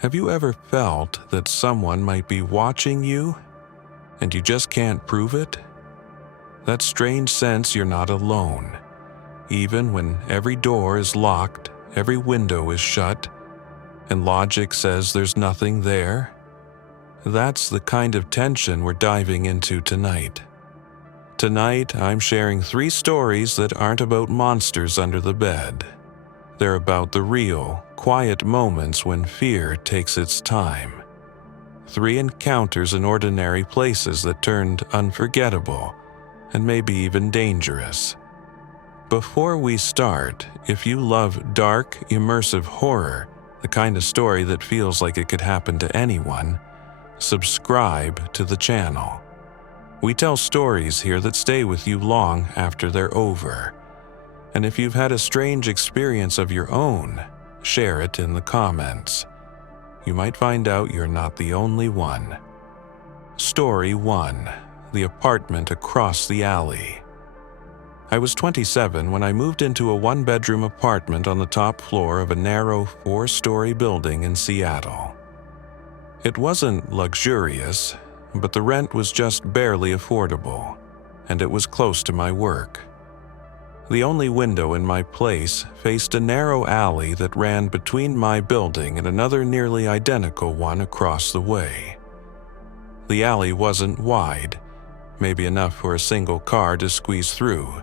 Have you ever felt that someone might be watching you, and you just can't prove it? That strange sense you're not alone, even when every door is locked, every window is shut, and logic says there's nothing there? That's the kind of tension we're diving into tonight. Tonight, I'm sharing 3 stories that aren't about monsters under the bed. They're about the real, quiet moments when fear takes its time. 3 encounters in ordinary places that turned unforgettable and maybe even dangerous. Before we start, if you love dark, immersive horror, the kind of story that feels like it could happen to anyone, subscribe to the channel. We tell stories here that stay with you long after they're over. And if you've had a strange experience of your own, share it in the comments. You might find out you're not the only one. Story 1: The apartment across the alley. I was 27 when I moved into a 1-bedroom apartment on the top floor of a narrow 4-story building in Seattle. It wasn't luxurious, but the rent was just barely affordable, and it was close to my work. The only window in my place faced a narrow alley that ran between my building and another nearly identical one across the way. The alley wasn't wide, maybe enough for a single car to squeeze through,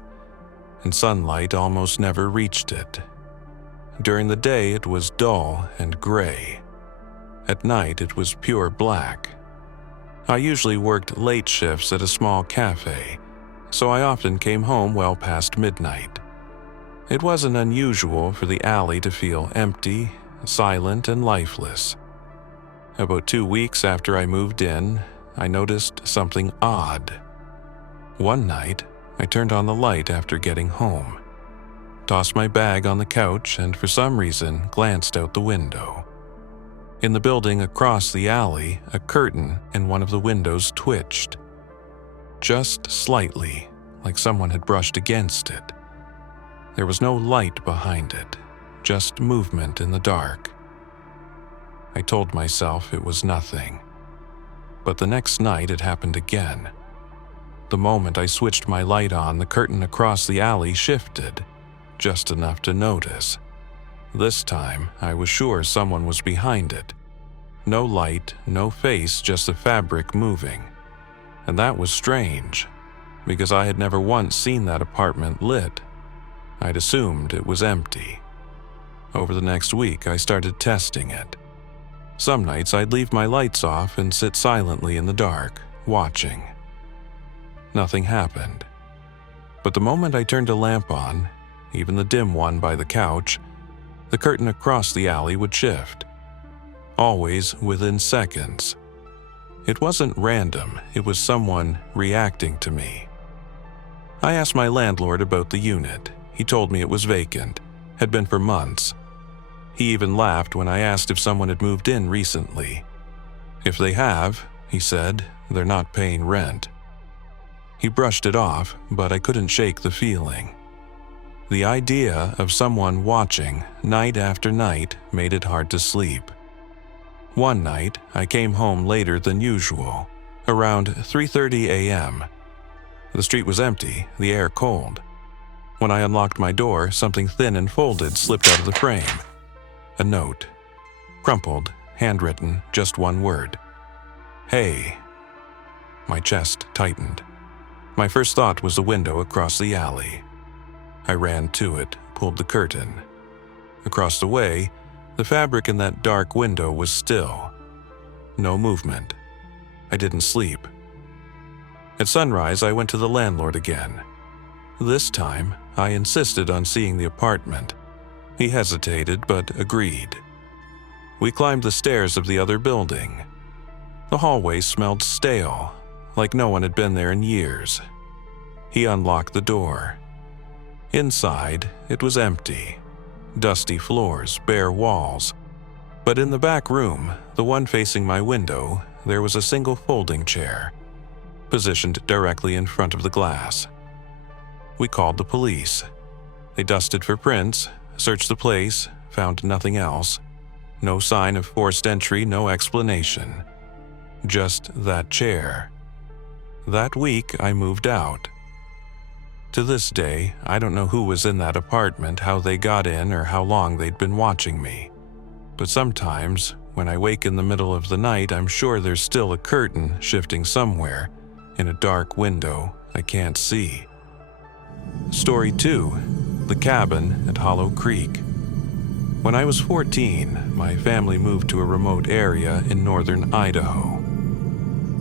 and sunlight almost never reached it. During the day, it was dull and gray. At night, it was pure black. I usually worked late shifts at a small cafe, so I often came home well past midnight. It wasn't unusual for the alley to feel empty, silent, and lifeless. About 2 weeks after I moved in, I noticed something odd. One night, I turned on the light after getting home, tossed my bag on the couch, and for some reason glanced out the window. In the building across the alley, a curtain in one of the windows twitched. Just slightly, like someone had brushed against it. There was no light behind it, just movement in the dark. I told myself it was nothing. But the next night it happened again. The moment I switched my light on, the curtain across the alley shifted, just enough to notice. This time, I was sure someone was behind it. No light, no face, just the fabric moving. And that was strange, because I had never once seen that apartment lit. I'd assumed it was empty. Over the next week, I started testing it. Some nights I'd leave my lights off and sit silently in the dark, watching. Nothing happened. But the moment I turned a lamp on, even the dim one by the couch, the curtain across the alley would shift. Always within seconds. It wasn't random, it was someone reacting to me. I asked my landlord about the unit. He told me it was vacant, had been for months. He even laughed when I asked if someone had moved in recently. If they have, he said, they're not paying rent. He brushed it off, but I couldn't shake the feeling. The idea of someone watching night after night made it hard to sleep. One night, I came home later than usual, around 3:30 a.m. The street was empty, the air cold. When I unlocked my door, something thin and folded slipped out of the frame. A note. Crumpled, handwritten, just one word. "Hey." My chest tightened. My first thought was the window across the alley. I ran to it, pulled the curtain. Across the way, the fabric in that dark window was still. No movement. I didn't sleep. At sunrise, I went to the landlord again. This time, I insisted on seeing the apartment. He hesitated, but agreed. We climbed the stairs of the other building. The hallway smelled stale, like no one had been there in years. He unlocked the door. Inside, it was empty. Dusty floors, bare walls. But in the back room, the one facing my window, there was a single folding chair, positioned directly in front of the glass. We called the police. They dusted for prints, searched the place, found nothing else. No sign of forced entry, no explanation. Just that chair. That week, I moved out. To this day, I don't know who was in that apartment, how they got in, or how long they'd been watching me. But sometimes, when I wake in the middle of the night, I'm sure there's still a curtain shifting somewhere in a dark window I can't see. Story 2. The Cabin at Hollow Creek. When I was 14, my family moved to a remote area in northern Idaho.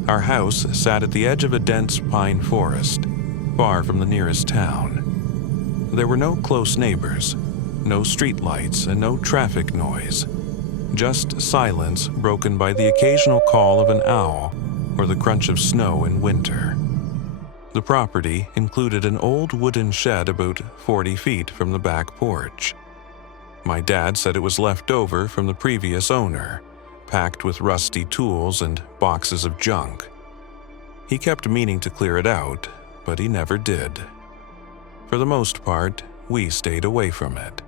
Our house sat at the edge of a dense pine forest, far from the nearest town. There were no close neighbors, no streetlights, and no traffic noise. Just silence broken by the occasional call of an owl or the crunch of snow in winter. The property included an old wooden shed about 40 feet from the back porch. My dad said it was left over from the previous owner, packed with rusty tools and boxes of junk. He kept meaning to clear it out, but he never did. For the most part, we stayed away from it.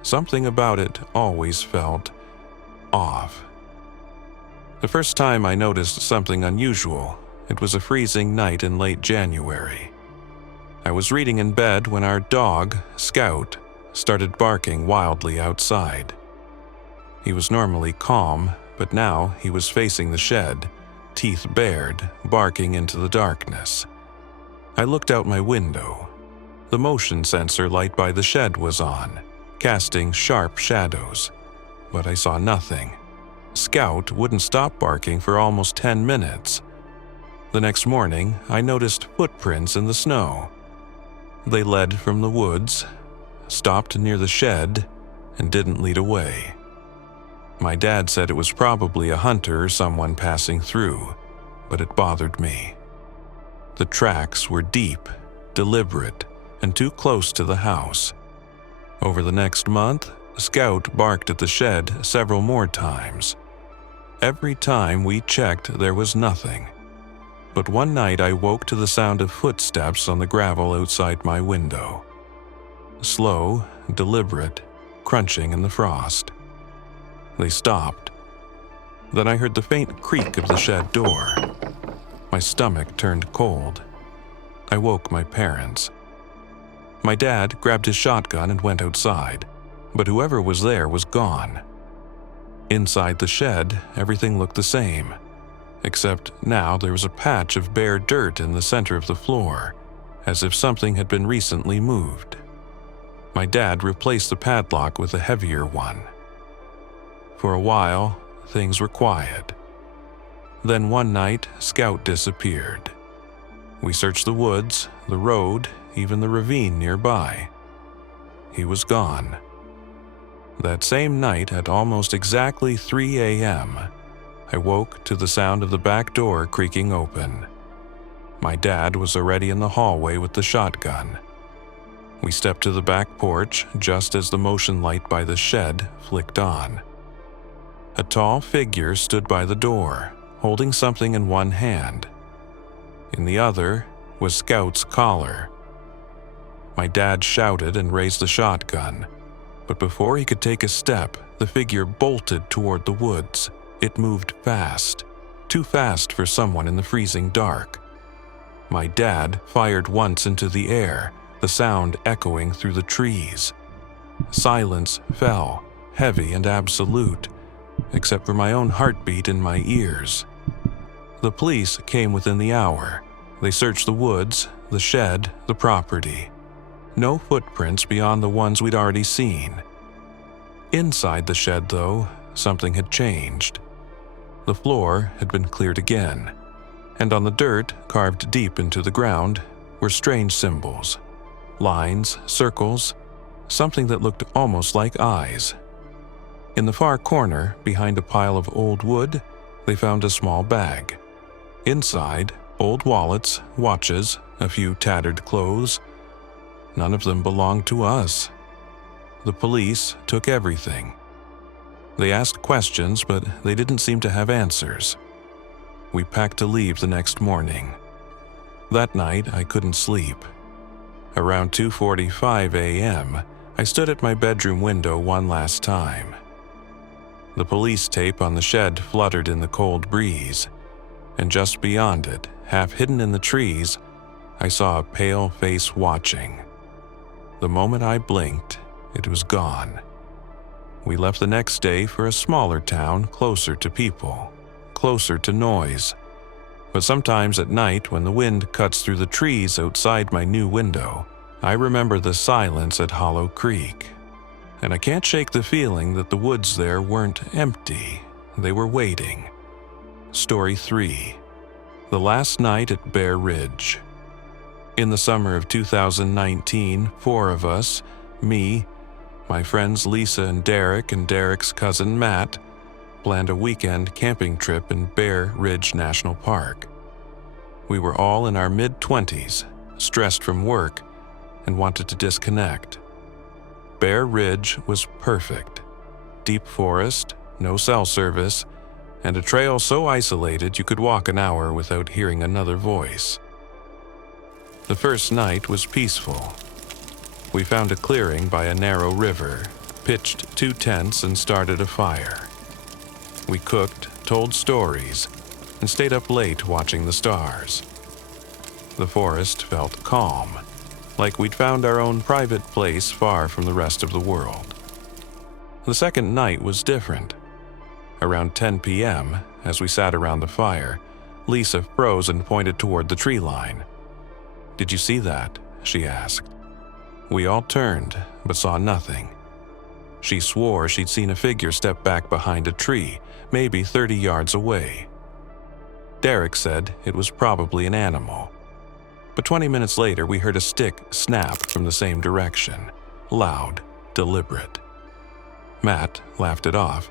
Something about it always felt off. The first time I noticed something unusual, it was a freezing night in late January. I was reading in bed when our dog, Scout, started barking wildly outside. He was normally calm, but now he was facing the shed, teeth bared, barking into the darkness. I looked out my window. The motion sensor light by the shed was on, casting sharp shadows, but I saw nothing. Scout wouldn't stop barking for almost 10 minutes. The next morning, I noticed footprints in the snow. They led from the woods, stopped near the shed, and didn't lead away. My dad said it was probably a hunter or someone passing through, but it bothered me. The tracks were deep, deliberate, and too close to the house. Over the next month, Scout barked at the shed several more times. Every time we checked, there was nothing. But one night I woke to the sound of footsteps on the gravel outside my window. Slow, deliberate, crunching in the frost. They stopped. Then I heard the faint creak of the shed door. My stomach turned cold. I woke my parents. My dad grabbed his shotgun and went outside, but whoever was there was gone. Inside the shed, everything looked the same, except now there was a patch of bare dirt in the center of the floor, as if something had been recently moved. My dad replaced the padlock with a heavier one. For a while, things were quiet. Then one night, Scout disappeared. We searched the woods, the road, even the ravine nearby. He was gone. That same night, at almost exactly 3 a.m., I woke to the sound of the back door creaking open. My dad was already in the hallway with the shotgun. We stepped to the back porch just as the motion light by the shed flicked on. A tall figure stood by the door, holding something in one hand. In the other was Scout's collar. My dad shouted and raised the shotgun, but before he could take a step, the figure bolted toward the woods. It moved fast, too fast for someone in the freezing dark. My dad fired once into the air, the sound echoing through the trees. Silence fell, heavy and absolute, except for my own heartbeat in my ears. The police came within the hour. They searched the woods, the shed, the property. No footprints beyond the ones we'd already seen. Inside the shed, though, something had changed. The floor had been cleared again, and on the dirt, carved deep into the ground, were strange symbols. Lines, circles, something that looked almost like eyes. In the far corner, behind a pile of old wood, they found a small bag. Inside, old wallets, watches, a few tattered clothes. None of them belonged to us. The police took everything. They asked questions, but they didn't seem to have answers. We packed to leave the next morning. That night, I couldn't sleep. Around 2:45 a.m., I stood at my bedroom window one last time. The police tape on the shed fluttered in the cold breeze, and just beyond it, half hidden in the trees, I saw a pale face watching. The moment I blinked, it was gone. We left the next day for a smaller town closer to people, closer to noise. But sometimes at night, when the wind cuts through the trees outside my new window, I remember the silence at Hollow Creek. And I can't shake the feeling that the woods there weren't empty. They were waiting. Story 3. The Last Night at Bear Ridge. In the summer of 2019, 4 of us, me, my friends Lisa and Derek's cousin Matt, planned a weekend camping trip in Bear Ridge National Park. We were all in our mid-20s, stressed from work, and wanted to disconnect. Bear Ridge was perfect. Deep forest, no cell service, and a trail so isolated you could walk an hour without hearing another voice. The first night was peaceful. We found a clearing by a narrow river, pitched 2 tents, and started a fire. We cooked, told stories, and stayed up late watching the stars. The forest felt calm, like we'd found our own private place far from the rest of the world. The second night was different. Around 10 p.m., as we sat around the fire, Lisa froze and pointed toward the tree line. "Did you see that?" she asked. We all turned, but saw nothing. She swore she'd seen a figure step back behind a tree, maybe 30 yards away. Derek said it was probably an animal. But 20 minutes later, we heard a stick snap from the same direction, loud, deliberate. Matt laughed it off,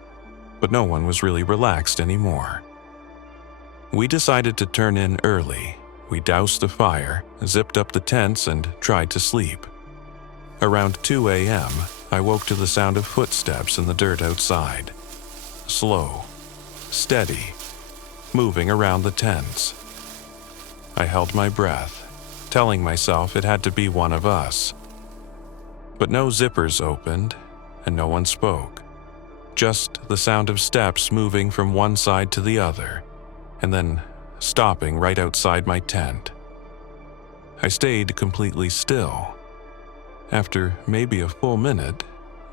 but no one was really relaxed anymore. We decided to turn in early. We doused the fire, zipped up the tents, and tried to sleep. Around 2 a.m., I woke to the sound of footsteps in the dirt outside. Slow, steady, moving around the tents. I held my breath, telling myself it had to be one of us. But no zippers opened, and no one spoke. Just the sound of steps moving from one side to the other, and then stopping right outside my tent. I stayed completely still. After maybe a full minute,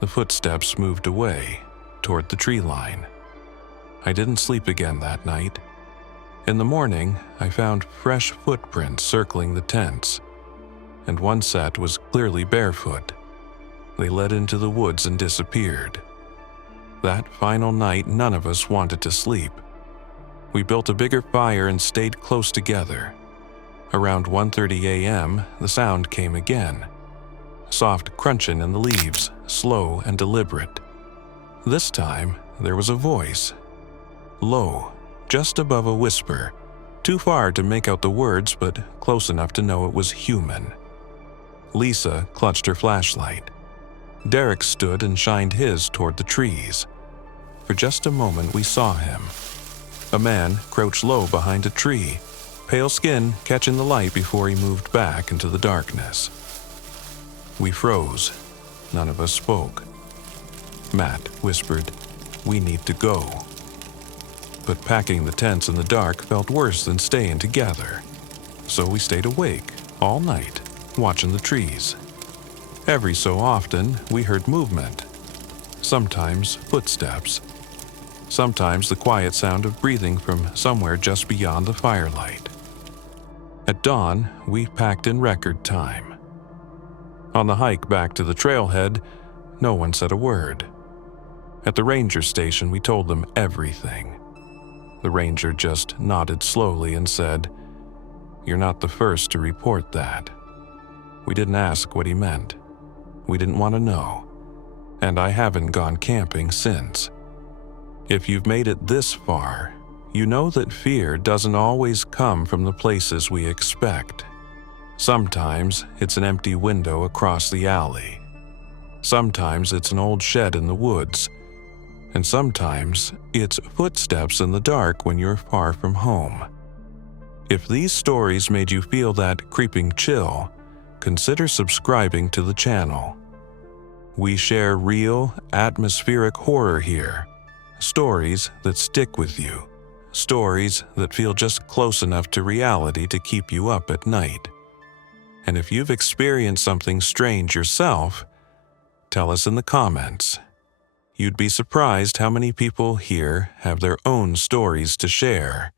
the footsteps moved away, toward the tree line. I didn't sleep again that night. In the morning, I found fresh footprints circling the tents, and one set was clearly barefoot. They led into the woods and disappeared. That final night, none of us wanted to sleep. We built a bigger fire and stayed close together. Around 1:30 a.m., the sound came again. Soft crunching in the leaves, slow and deliberate. This time, there was a voice. Low, just above a whisper, too far to make out the words, but close enough to know it was human. Lisa clutched her flashlight. Derek stood and shined his toward the trees. For just a moment, we saw him. A man crouched low behind a tree, pale skin catching the light before he moved back into the darkness. We froze. None of us spoke. Matt whispered, "We need to go." But packing the tents in the dark felt worse than staying together. So we stayed awake all night, watching the trees. Every so often, we heard movement. Sometimes footsteps. Sometimes the quiet sound of breathing from somewhere just beyond the firelight. At dawn, we packed in record time. On the hike back to the trailhead, no one said a word. At the ranger station, we told them everything. The ranger just nodded slowly and said, "You're not the first to report that." We didn't ask what he meant. We didn't want to know. And I haven't gone camping since. If you've made it this far, you know that fear doesn't always come from the places we expect. Sometimes it's an empty window across the alley. Sometimes it's an old shed in the woods. And sometimes it's footsteps in the dark when you're far from home. If these stories made you feel that creeping chill, consider subscribing to the channel. We share real, atmospheric horror here, Stories that stick with you. Stories that feel just close enough to reality to keep you up at night. And if you've experienced something strange yourself, tell us in the comments. You'd be surprised how many people here have their own stories to share.